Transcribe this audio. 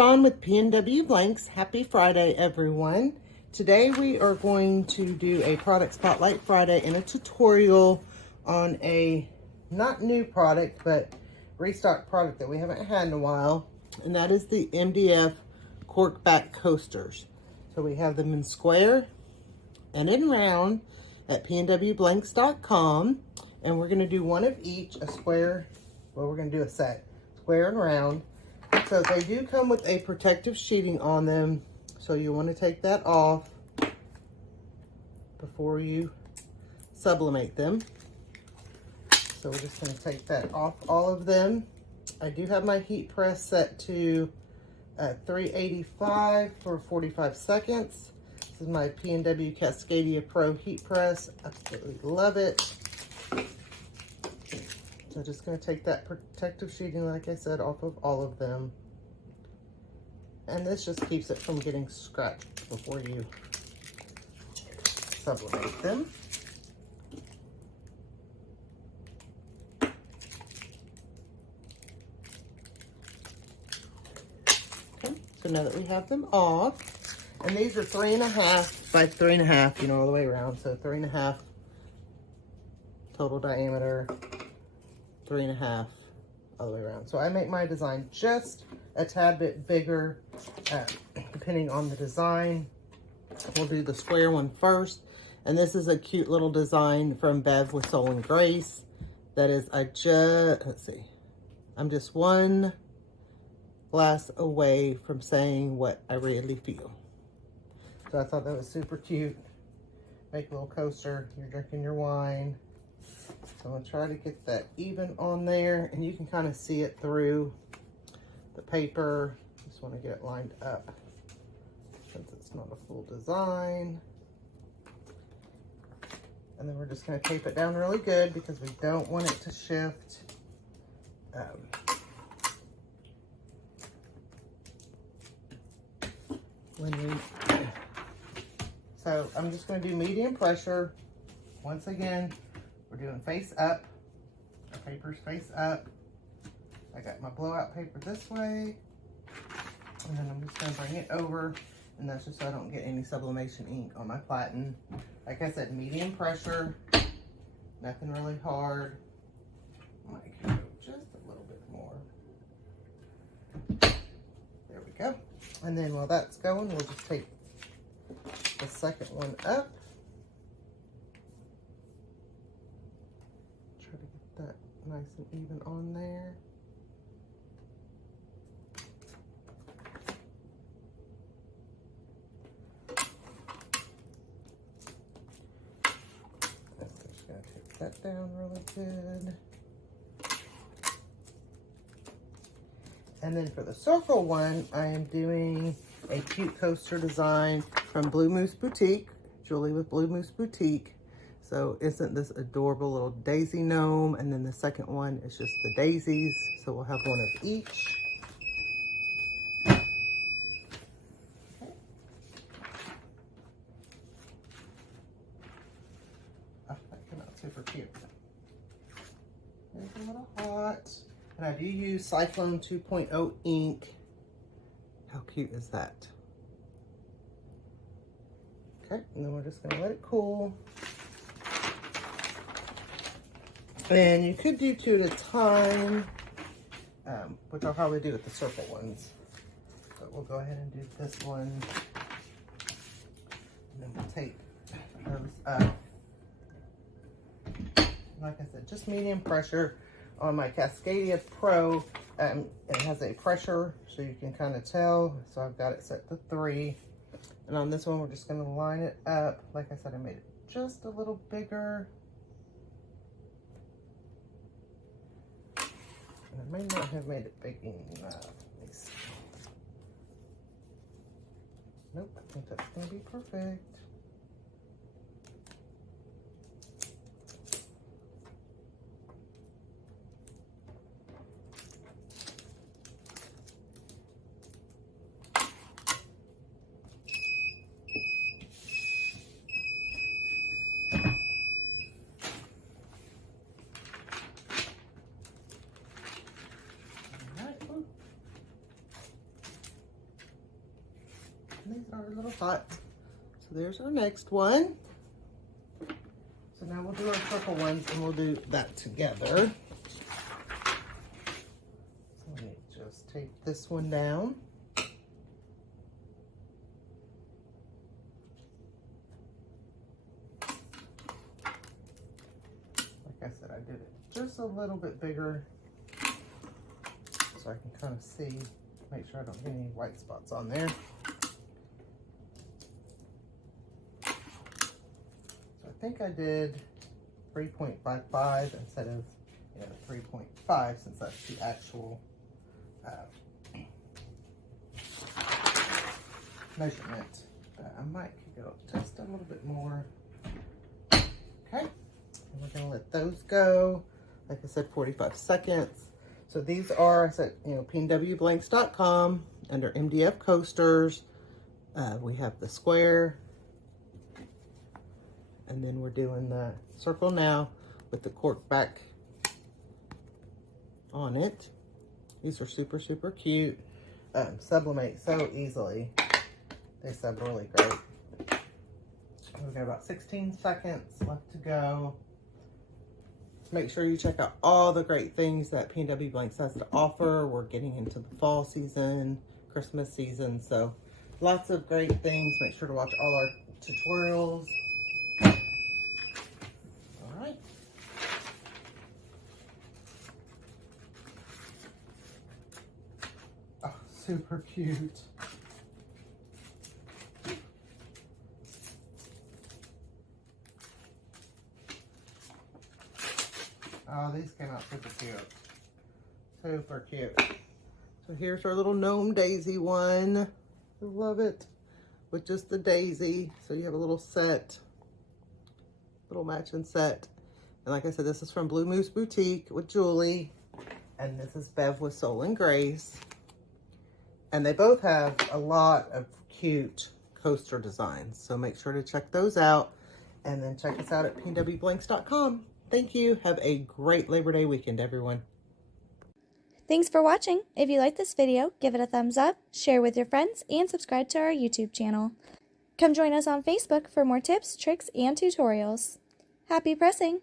Dawn with P&W Blanks. Happy Friday, everyone. Today we are going to do a product spotlight Friday and a tutorial on a not new product, but restock product that we haven't had in a while, and that is the MDF Cork back coasters. So we have them in square and in round at pnwblanks.com, and we're going to do one of each, a square, well, we're going to do a set, square and round. So they do come with a protective sheeting on them, so you want to take that off before you sublimate them. So we're just going to take that off all of them. I do have my heat press set to 385 for 45 seconds. This is my P&W Cascadia Pro heat press. Absolutely love it. So just going to take that protective sheeting, like I said, off of all of them. And this just keeps it from getting scratched before you sublimate them. Okay, so now that we have them off, and these are 3.5 by 3.5, you know, all the way around. So 3.5 total diameter, 3.5 all the way around. So I make my design just a tad bit bigger, depending on the design. We'll do the square one first. And this is a cute little design from Bev with Soul and Grace. That is, let's see, I'm just one glass away from saying what I really feel. So I thought that was super cute. Make a little coaster, you're drinking your wine. So I'm gonna try to get that even on there, and you can kind of see it through the paper. Just want to get it lined up since it's not a full design. And then we're just going to tape it down really good because we don't want it to shift. So I'm just going to do medium pressure. Once again, we're doing face up. Our paper's face up. I got my blowout paper this way. And then I'm just going to bring it over. And that's just so I don't get any sublimation ink on my platen. Like I said, medium pressure. Nothing really hard. Might go just a little bit more. There we go. And then while that's going, we'll just take the second one up. Try to get that nice and even on there. Just gonna take that down really good. And then for the circle one, I am doing a cute coaster design from Bluemoose Boutique, Julie with Bluemoose Boutique. So isn't this adorable little daisy gnome? And then the second one is just the daisies. So we'll have one of each. Oh, that came out super cute. There's a little hot. And I do use Cyclone 2.0 ink. How cute is that? Okay, and then we're just gonna let it cool. And you could do 2 at a time, which I'll probably do with the circle ones. But we'll go ahead and do this one. And then we'll tape those up. Like I said, just medium pressure. On my Cascadia Pro, it has a pressure, so you can kind of tell. So I've got it set to 3. And on this one, we're just going to line it up. Like I said, I made it just a little bigger. And I may not have made it big enough. Let me see. Nope, I think that's going to be perfect. a little hot. So there's our next one. So now we'll do our purple ones and we'll do that together. So let me just take this one down. Like I said, I did it just a little bit bigger so I can kind of see, make sure I don't get any white spots on there. So I think I did 3.55 instead of 3.5 since that's the actual measurement. I might go just a little bit more. Okay. And we're going to let those go. Like I said, 45 seconds. So these are, I said, pnwblanks.com under MDF coasters. We have the square. And then we're doing the circle now with the cork back on it. These are super, super cute. Sublimate so easily. They sub really great. We've got about 16 seconds left to go. Make sure you check out all the great things that PNW Blanks has to offer. We're getting into the fall season, Christmas season, so lots of great things. Make sure to watch all our tutorials. All right. Oh, super cute. Oh, these came out super cute. Super cute. So here's our little gnome daisy one. I love it. With just the daisy. So you have a little set. Little matching set. And like I said, this is from Bluemoose Boutique with Julie. And this is Bev with Soul and Grace. And they both have a lot of cute coaster designs. So make sure to check those out. And then check us out at pnwblanks.com. Thank you. Have a great Labor Day weekend, everyone. Thanks for watching. If you like this video, give it a thumbs up, share with your friends, and subscribe to our YouTube channel. Come join us on Facebook for more tips, tricks, and tutorials. Happy pressing!